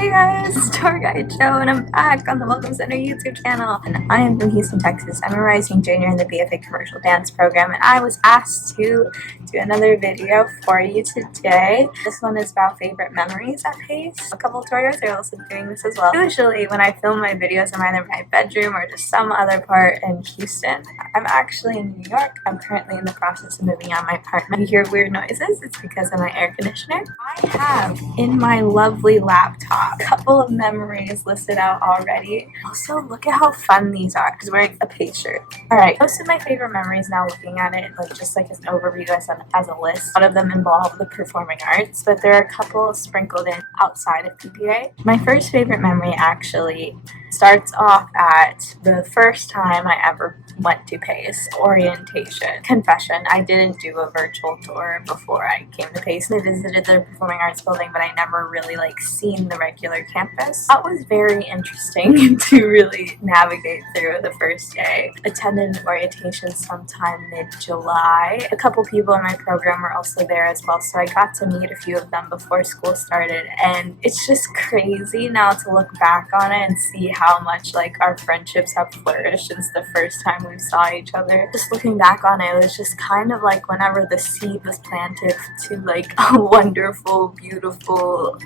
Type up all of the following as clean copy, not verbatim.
Hey guys, it's Tour Guide Joe and I'm back on the Welcome Center YouTube channel. And I am from Houston, Texas. I'm a rising junior in the BFA commercial dance program and I was asked to do another video for you today. This one is about favorite memories at Pace. A couple tour guides are also doing this as well. Usually when I film my videos, I'm either in my bedroom or just some other part in Houston. I'm actually in New York. I'm currently in the process of moving out of my apartment. If you hear weird noises, it's because of my air conditioner. I have in my lovely laptop a couple of memories listed out already. Also, look at how fun these are. He's wearing a Pace shirt. Alright, most of my favorite memories now looking at it, like just like an overview as a list. A lot of them involve the performing arts, but there are a couple sprinkled in outside of PPA. My first favorite memory actually starts off at the first time I ever went to Pace, orientation. Confession, I didn't do a virtual tour before I came to Pace. I visited the Performing Arts building, but I never really seen the regular campus. That was very interesting to really navigate through the first day. Attended an orientation sometime mid-July. A couple people in my program were also there as well, so I got to meet a few of them before school started, and it's just crazy now to look back on it and see how much our friendships have flourished since the first time we saw each other. Just looking back on it, it was just kind of like whenever the seed was planted to a wonderful, beautiful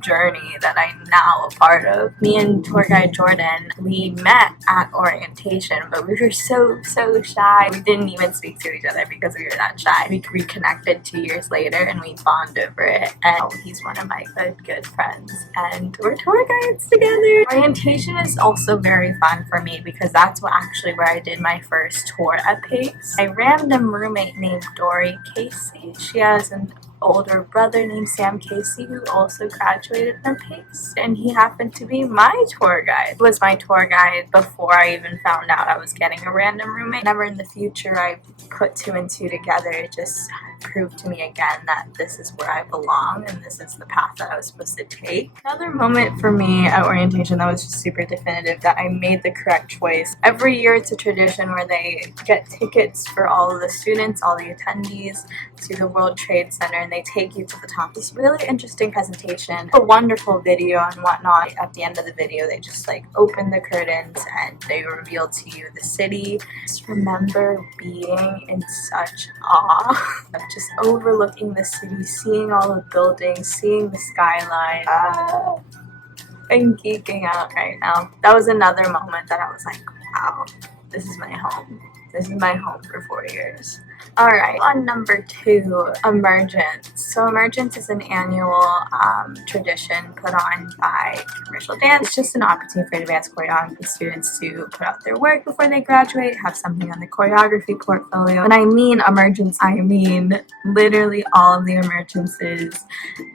journey that I'm now a part of. Me and tour guide Jordan, we met at orientation, but we were so shy. We didn't even speak to each other because we were that shy. We reconnected 2 years later and we bonded over it, and he's one of my good friends and we're tour guides together. Orientation is also very fun for me because that's actually where I did my first tour at Pace. My random roommate named Dory Casey, she has an older brother named Sam Casey who also graduated from Pace, and he happened to be my tour guide. He was my tour guide before I even found out I was getting a random roommate. Never in the future I put two and two together. It just proved to me again that this is where I belong and this is the path that I was supposed to take. Another moment for me at orientation that was just super definitive that I made the correct choice. Every year it's a tradition where they get tickets for all of the students, all the attendees, to the World Trade Center, and they take you to the top. This really interesting presentation, a wonderful video and whatnot. At the end of the video they just open the curtains and they reveal to you the city. Just remember being in such awe of just overlooking the city, seeing all the buildings, seeing the skyline. I'm geeking out right now. That was another moment that I was like, wow, this is my home. This is my home for 4 years. Alright, on number 2, Emergence. So Emergence is an annual tradition put on by commercial dance. It's just an opportunity for advanced choreography students to put out their work before they graduate, have something on the choreography portfolio. When I mean Emergence, I mean literally all of the emergences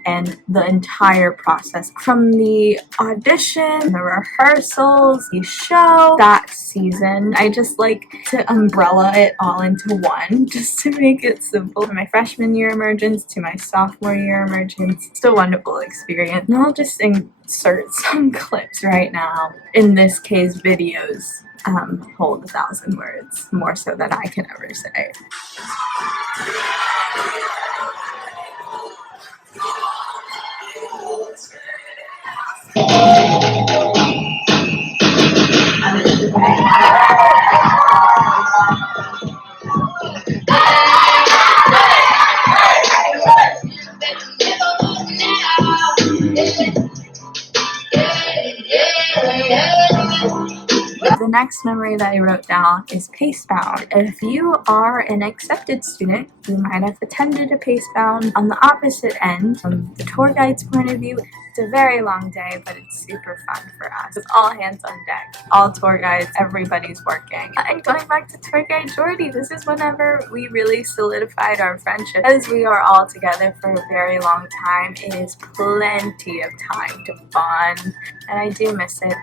and the entire process. From the audition, the rehearsals, the show, that season. I just like to umbrella it all into one, just to make it simple. From my freshman year Emergence to my sophomore year Emergence. It's a wonderful experience. And I'll just insert some clips right now. In this case, videos hold 1,000 words, more so than I can ever say. The next memory that I wrote down is Pacebound. If you are an accepted student, you might have attended a Pacebound. On the opposite end, from the tour guide's point of view, it's a very long day, but it's super fun for us. It's all hands on deck. All tour guides, everybody's working. And going back to tour guide Jordy, this is whenever we really solidified our friendship. As we are all together for a very long time, it is plenty of time to bond, and I do miss it.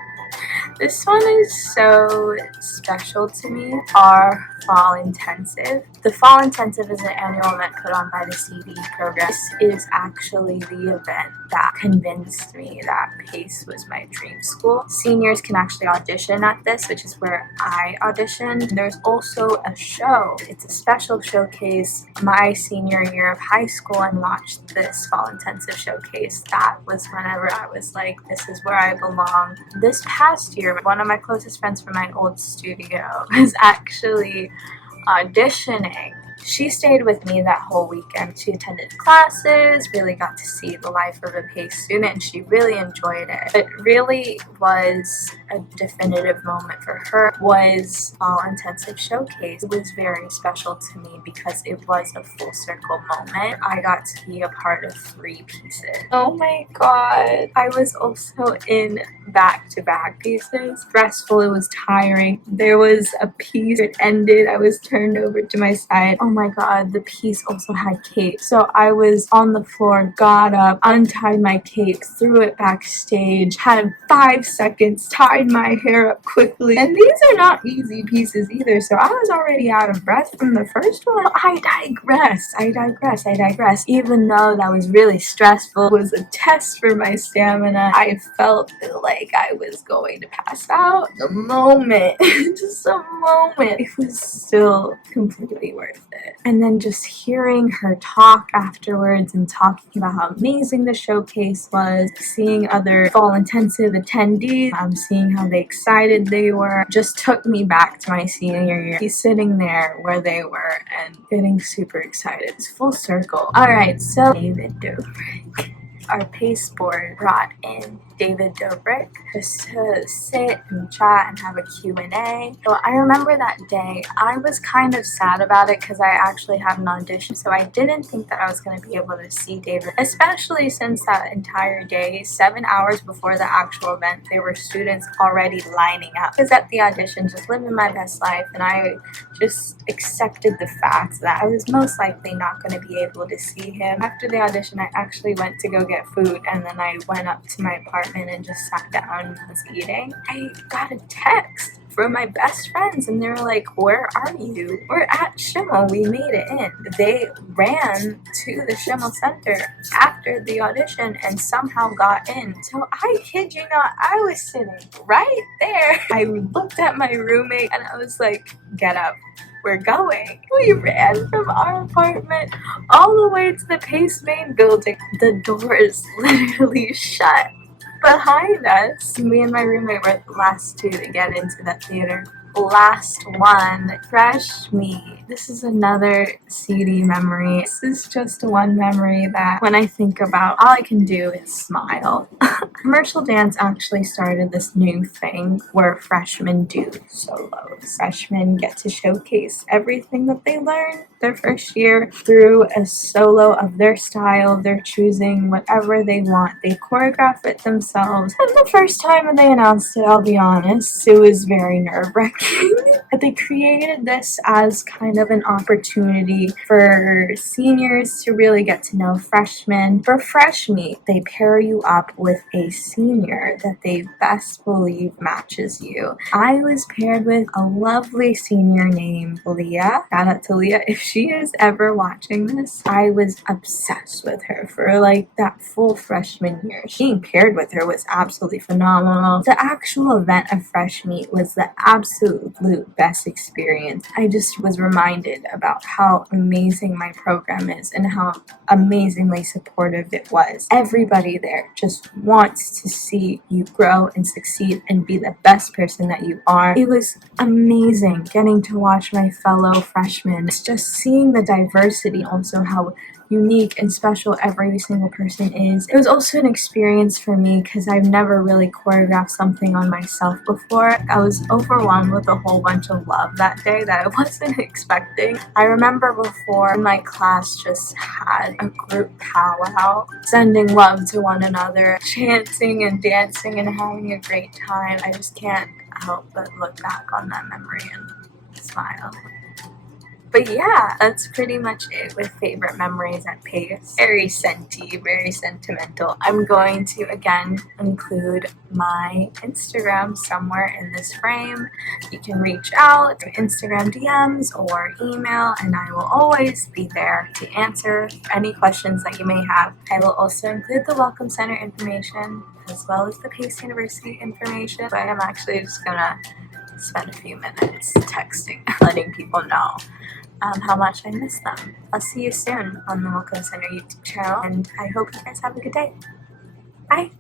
This one is so special to me, our fall intensive. The fall intensive is an annual event put on by the CD program. This is actually the event that convinced me that PACE was my dream school. Seniors can actually audition at this, which is where I auditioned. There's also a show. It's a special showcase my senior year of high school, and watched this fall intensive showcase. That was whenever I was like, this is where I belong. This past year, one of my closest friends from my old studio was actually auditioning. She stayed with me that whole weekend. She attended classes, really got to see the life of a PACE student, and she really enjoyed it. It really was a definitive moment for her, was Fall Intensive Showcase. It was very special to me because it was a full circle moment. I got to be a part of 3 pieces. Oh my god. I was also in back-to-back pieces. Stressful, it was tiring. There was a piece, it ended, I was turned over to my side. Oh my god, the piece also had cape. So I was on the floor, got up, untied my cape, threw it backstage, had 5 seconds, tied my hair up quickly. And these are not easy pieces either, so I was already out of breath from the first one. I digress. Even though that was really stressful, it was a test for my stamina. I felt like I was going to pass out. The moment, just a moment, it was still completely worth it. And then just hearing her talk afterwards and talking about how amazing the showcase was, seeing other fall intensive attendees, seeing how excited they were, just took me back to my senior year. He's sitting there where they were and getting super excited. It's full circle. Alright, so David Dobrik. Our PACE board brought in David Dobrik just to sit and chat and have a Q&A. So I remember that day, I was kind of sad about it because I actually had an audition, so I didn't think that I was going to be able to see David, especially since that entire day, 7 hours before the actual event, there were students already lining up. I was at the audition just living my best life, and I just accepted the fact that I was most likely not going to be able to see him. After the audition, I actually went to go get food, and then I went up to my apartment and just sat down and was eating. I got a text from my best friends, and they were like, where are you? We're at Schimmel, we made it in. They ran to the Schimmel Center after the audition and somehow got in. So I kid you not, I was sitting right there. I looked at my roommate and I was like, get up, we're going. We ran from our apartment all the way to the PACE main building. The doors literally shut behind us. Me and my roommate were the last 2 to get into that theater. Last one, Fresh Meat. This is another CD memory. This is just one memory that when I think about, all I can do is smile. Commercial Dance actually started this new thing where freshmen do solos. Freshmen get to showcase everything that they learn their first year through a solo of their style. They're choosing whatever they want. They choreograph it themselves. And the first time they announced it, I'll be honest, it was very nerve-wracking. They created this as kind of an opportunity for seniors to really get to know freshmen. For Fresh Meet, they pair you up with a senior that they best believe matches you. I was paired with a lovely senior named Leah. Shout out to Leah if she is ever watching this. I was obsessed with her for like that full freshman year. Being paired with her was absolutely phenomenal. The actual event of Fresh Meet was the absolute best experience. I just was reminded about how amazing my program is and how amazingly supportive it was. Everybody there just wants to see you grow and succeed and be the best person that you are. It was amazing getting to watch my fellow freshmen, just seeing the diversity, also how unique and special every single person is. It was also an experience for me because I've never really choreographed something on myself before. I was overwhelmed with a whole bunch of love that day that I wasn't expecting. I remember before my class just had a group powwow, sending love to one another, chanting and dancing and having a great time. I just can't help but look back on that memory and smile. But yeah, that's pretty much it with favorite memories at Pace. Very scenty, very sentimental. I'm going to again include my Instagram somewhere in this frame. You can reach out through Instagram DMs or email, and I will always be there to answer any questions that you may have. I will also include the Welcome Center information as well as the Pace University information, but I'm actually just gonna spend a few minutes texting, letting people know how much I miss them. I'll see you soon on the Welcome Center YouTube channel, and I hope you guys have a good day. Bye!